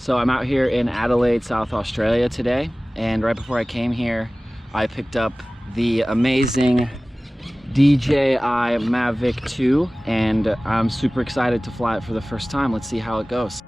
So I'm out here in Adelaide, South Australia today, and right before I came here, I picked up the amazing DJI Mavic 2, and I'm super excited to fly it for the first time. Let's see how it goes.